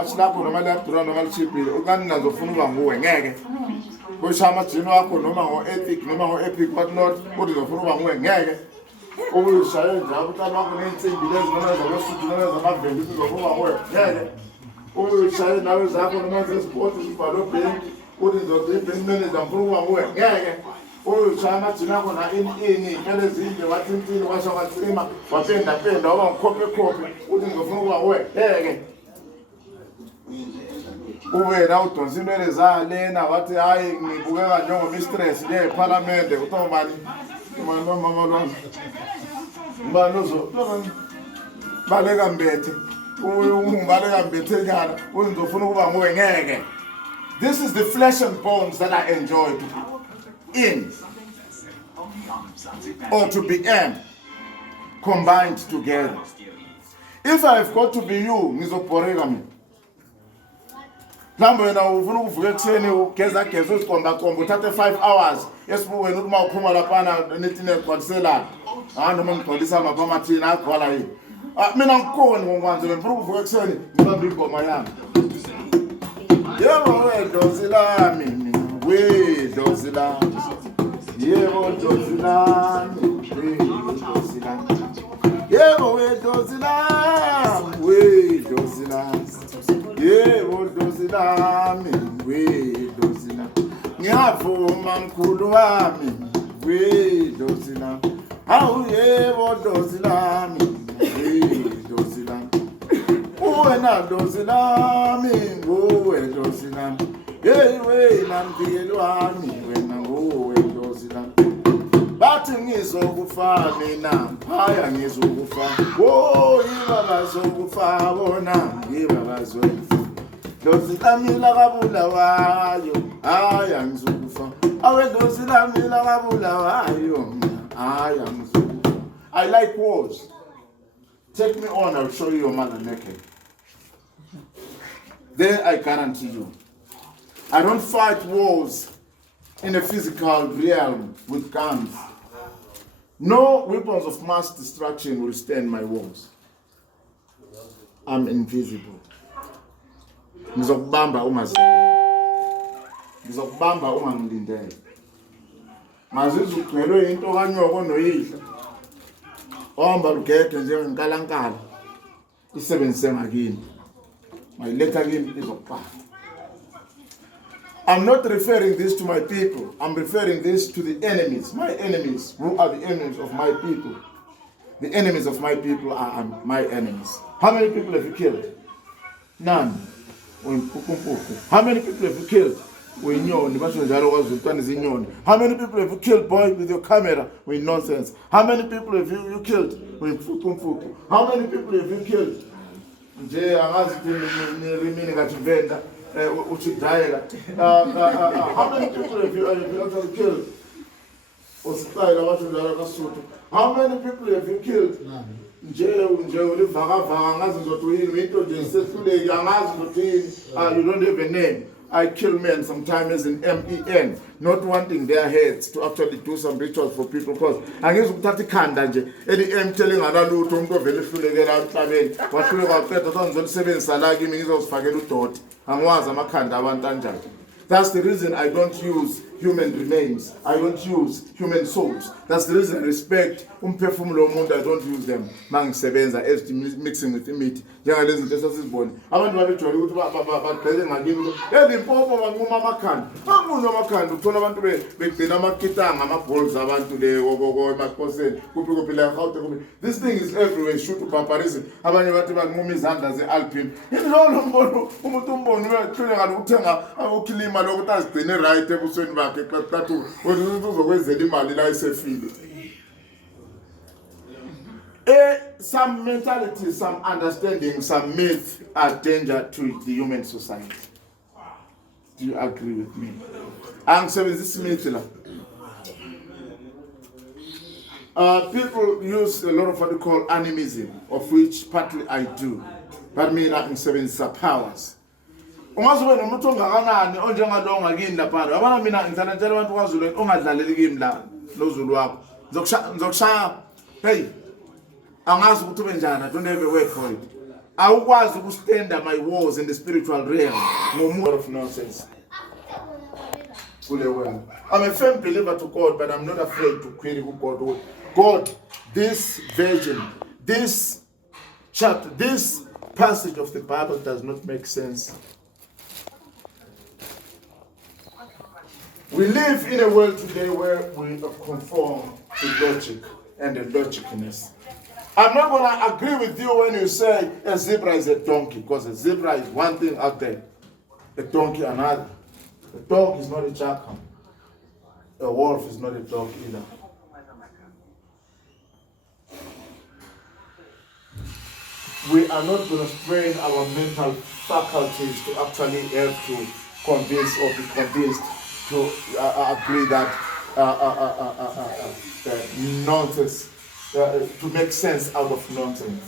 wathi lapho noma liyadura noma lichipile ukani nazofuna ukuba nguwe ngeke kusho amajini wakho noma ngo-ethic noma ngo-epic but not uthi uzofuna ukuba nguwe ngeke ukuyishaye njalo uqala wakho ney'nsimbi lezi noma zakwesudi noma zamaveli uthi uzofuna ukuba nguwe ngeke ukuyishaye nawe zakho noma zesipoti zibhalwe bhenki uthi ngizothi manager ngifuna ukuba nguwe ngeke uyishaya amajini akho na-ini phela ezinde wathi intini washa kwatsima wapenda waba ngikhophe uthi ngizofuna ukuba nguwe ngeke wena udonsa inwele zalena wathi hayi ngibukeka njengomistress le ephalamende kuthiwa mani mama lwami baleka mbethe baleka mbethe nyana uthi ngizofuna ukuba nguwe ngeke. This is the flesh and bones that I enjoy to be in or to be combined together. If I've got to be you, ngizoboreka mina. Mhlawumbe wena ufuna ukuvuka ekuseni ugeza uzikomba uthathe 5 hours yesibuku wena uma uphuma laphana nithi negcwaliselana noma ngigcwalisa amaphamathini agcwala yini mina ngikoni ngokwanze ngifuna ukuvuka ekuseni ngibambe ingoma yami. Yebo wedozi lami wedozi lami yebo dozi lami wedozi lami yebo wedozi lami wedozi lami yebo dozi lami wedozi lami ngiyavuma mkhulu wami wedozi lami awu yebo dozi lami wedozi lami wena dozi lami nguwe dozi lami hey wena mvikeli wami wena nguwe dozi lami bathi ngizokufa mina phaya ngizokufa ibaba zokufa bona ibaba zokufa dozi lami lakabulawayo haya ngizokufa awe dozi lami lakabulawayo haya ngizokufa. I like wars. Take me on, I'll show you your mother naked. There I guarantee you. I don't fight wars in a physical realm with guns. No weapons of mass destruction will stand my walls. I'm invisible. Ngizokubamba ungazaleli. Ngizokubamba ungangilindele. Mazizo ugcwelwe into kanyoko noyihla. Ohamba lugede njengenkalankala. Isebenzise ngakini. Mayiletha kimi izokubamba. I'm not referring this to my people. I'm referring this to the enemies. My enemies, who are the enemies of my people. The enemies of my people are my enemies. How many people have you killed? None. How many people have you killed? How many people have you killed, boy, with your camera? With nonsense. How many people have you killed? How many people have you killed? How many people have you actually killed? How many people have you killed? You don't have a name. I kill men sometimes in MEN, not wanting their heads to actually do some rituals for people because I guess that can't any M telling another to go very That's the reason I don't use human remains. I don't use human souls. That's the reason I respect umphefumulo womuntu. I don't use them. Mangisebenza as mixing with meat. Njengalezi zinto esasizibona. Abantu babejwayele ukuthi bagqele ngakini. Limpopo banquma amakhanda. Banquma amakhanda uthola abantu begcina amakitanga ama-balls abantu le emakhoseni. Kuphi la Gauteng. This thing is everywhere. Shoot barbarism. Abanye bathi banquma izandla ze-alpine. Yilo mbono umuntu umboni uyathula ngalo ukuthenga ukilima lokuthi azigcine right ebusweni bakhe. Some mentality, some understanding, some myth are danger to the human society. Do you agree with me? And so this myth. People use a lot of what we call animism, of which partly I do. But me like seven powers. Ungazobe nomuntu ongakanani onjengalonga kini lapha abana mina ngithanda njalo abantu kwaZulu ongadlaleli kimi la noZulu wakho ngizokushaya hey angazi ukuthi ube njani I don't have a word for it awukwazi ukustanda my wars in the spiritual realm ngomuntu of nonsense. I'm a firm believer to God, but I'm not afraid to query who God would. God, this version, this chapter, this passage of the Bible does not make sense. We live in a world today where we conform to logic and the logicness. I'm not going to agree with you when you say a zebra is a donkey, because a zebra is one thing out there, a donkey another. A dog is not a jackal. A wolf is not a dog either. We are not going to strain our mental faculties to actually have to convince or be convinced to agree that nonsense, to make sense out of nonsense.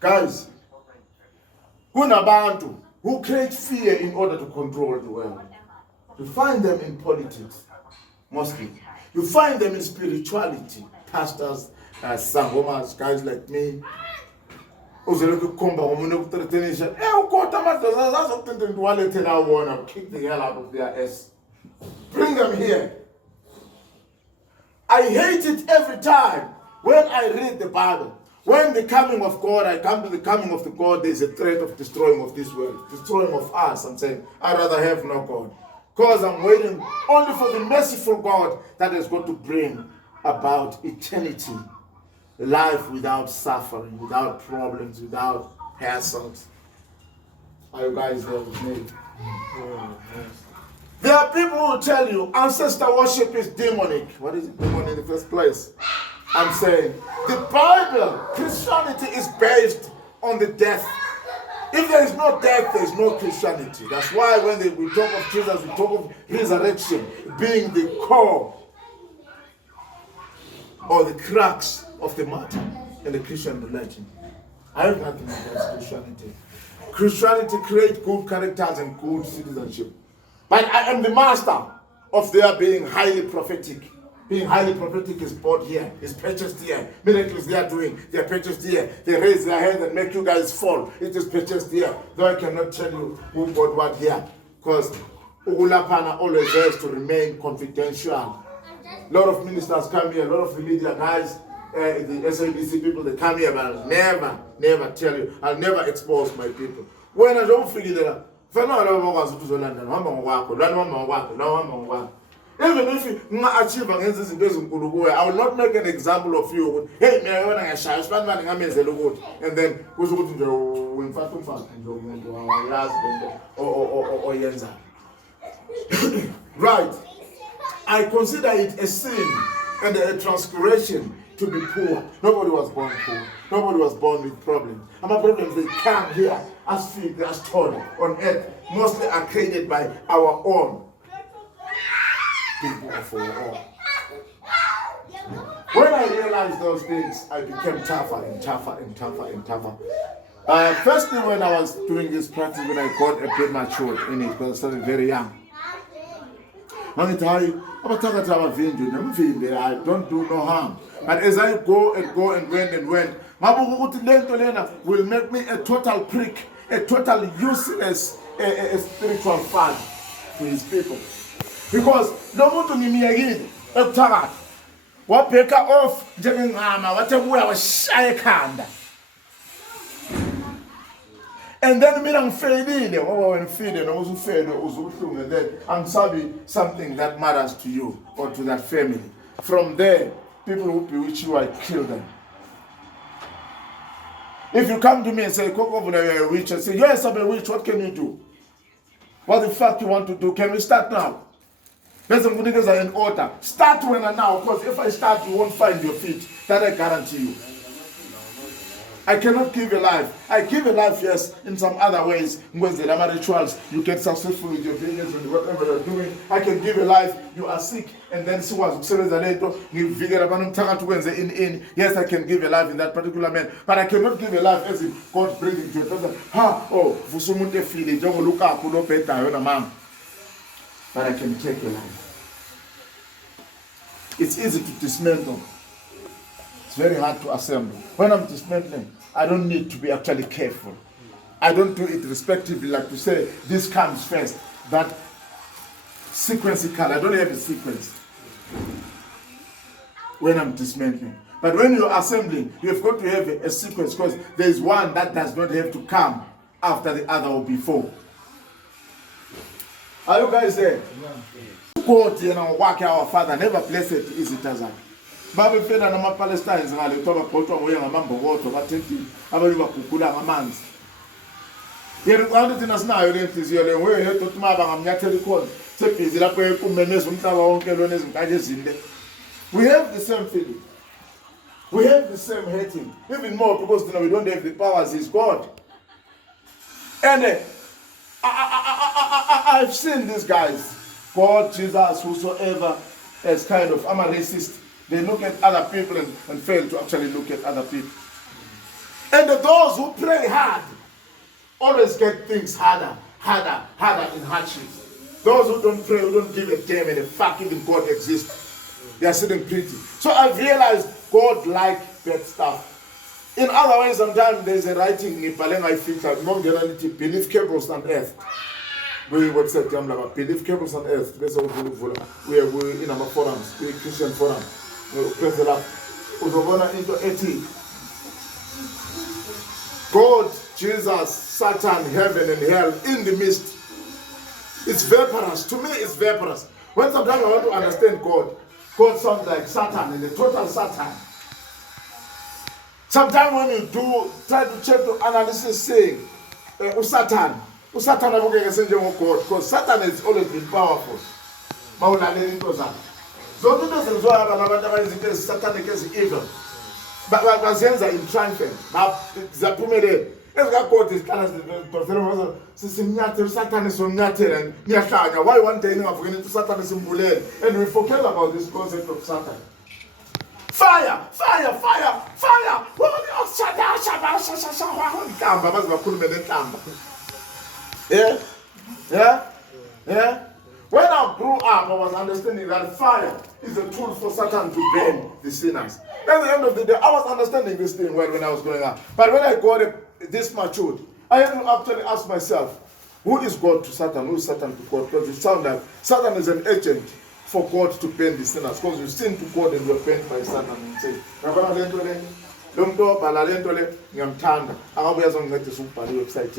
Guys, kunabantu who create fear in order to control the world. You find them in politics, mostly. You find them in spirituality, pastors, sangomas, guys like me. Kick the hell out of their ass. Bring them here. I hate it every time when I read the Bible. When the coming of God, I come to the coming of the God, there's a threat of destroying of this world, destroying of us. I'm saying, I'd rather have no God. Because I'm waiting only for the merciful God that is going to bring about eternity. Life without suffering, without problems, without hassles. Are you guys there with me? There are people who tell you ancestor worship is demonic. What is it demonic in the first place? I'm saying the Bible, Christianity is based on the death. If there is no death, there is no Christianity. That's why when we talk of Jesus, we talk of resurrection being the core or the crux of the matter in the Christian religion. I have nothing against Christianity. Christianity creates good characters and good citizenship. But I am the master of their being highly prophetic. Being highly prophetic is bought here, is purchased here. Miracles they are doing, they are purchased here. They raise their head and make you guys fall. It is purchased here. Though I cannot tell you who bought what here. Because Ugulapana always has to remain confidential. A lot of ministers come here, a lot of the media guys, the SABC people, they come here, but I'll never tell you. I'll never expose my people. When I don't figure that out, even if you achieve against this in I will not make an example of you. Hey, and then right. I consider it a sin and a transgression to be poor. Nobody was born poor. Nobody was born with problems. And my problems, they come here as feet, as torn on earth, mostly are created by our own people of our own. When I realized those things, I became tougher and tougher and tougher and tougher. Firstly, when I was doing this practice, when I got a bit matured in it, because I started very young. I don't do no harm. But as I go and went, will make me a total prick, a total useless a spiritual father to his people. Because no muntu ngimiyekile ekuthakathi wabheka off njengengama wathe kuya washaya ekhanda. And then mina ngifelile ngoba wena ufile noma usufele uzubuhlungu, and then angisabi something that matters to you or to that family. From there, people who bewitch you, I kill them. If you come to me and say, Koko, you're a witch, I say, yes, I'm a witch, what can you do? What the fuck you want to do? Can we start now? There's some niggas are in order. Start when and now, because if I start, you won't find your feet. That I guarantee you. I cannot give a life. I give a life, yes, in some other ways. When the Lama rituals, you get successful with your business and whatever you're doing. I can give a life, you are sick, and then see what's yes, I can give a life in that particular man. But I cannot give a life as if God brings it to a person. But I can take a life. It's easy to dismantle. It's very hard to assemble. When I'm dismantling, I don't need to be actually careful. I don't do it respectively, like to say, this comes first. That sequential, I don't have a sequence when I'm dismantling. But when you're assembling, you've got to have a sequence, because there is one that does not have to come after the other or before. Are you guys there? God, work our Father, never blessed is it as I. Babe fena na Palestinians ngale toba photwa ngoya ngamambo kodwa bathethile abantu bakugula ngamanzi. Yena kwanto thina sinayo le nhliziyo le ngoye yedwa uthi maba ngamnyathela ikhona sebhizi lapho ekumemeza umhlaba wonke lona ezinkaje ezinde. We have the same feeling. We have the same hating. Even more because we don't have the powers. He's God. And I've seen these guys, God, Jesus, whosoever, as kind of, I'm a racist. They look at other people and fail to actually look at other people. And those who pray hard always get things harder in hardships. Those who don't pray, who don't give a damn and a fuck even God exists, they are sitting pretty. So I've realized God likes that stuff. In other ways, sometimes there's a writing in Palenga I think that belief cables on earth. We would say belief cables on earth. We are in our forums, we Christian forum. Into 18. God, Jesus, Satan, heaven and hell in the midst. It's vaporous. To me, it's vaporous. When sometimes I want to understand God, God sounds like Satan, and the total Satan. Sometimes when you try to check the analysis saying, Satan, because Satan has always been powerful. So Satanic is evil. But Bazenza in triumphant. Zapumere. Satan is on Yatir. Why one day of Satan is in Bulen? And we forget about this concept of Satan. Fire! Fire! Fire! Fire! Yeah? Yeah? Yeah? When I grew up, I was understanding that fire is a tool for Satan to burn the sinners. At the end of the day, I was understanding this thing well when I was growing up. But when I got this matured, I had to actually ask myself, who is God to Satan? Who is Satan to God? Because it sounds like Satan is an agent for God to burn the sinners. Because you sin to God and you are burned by Satan and say, website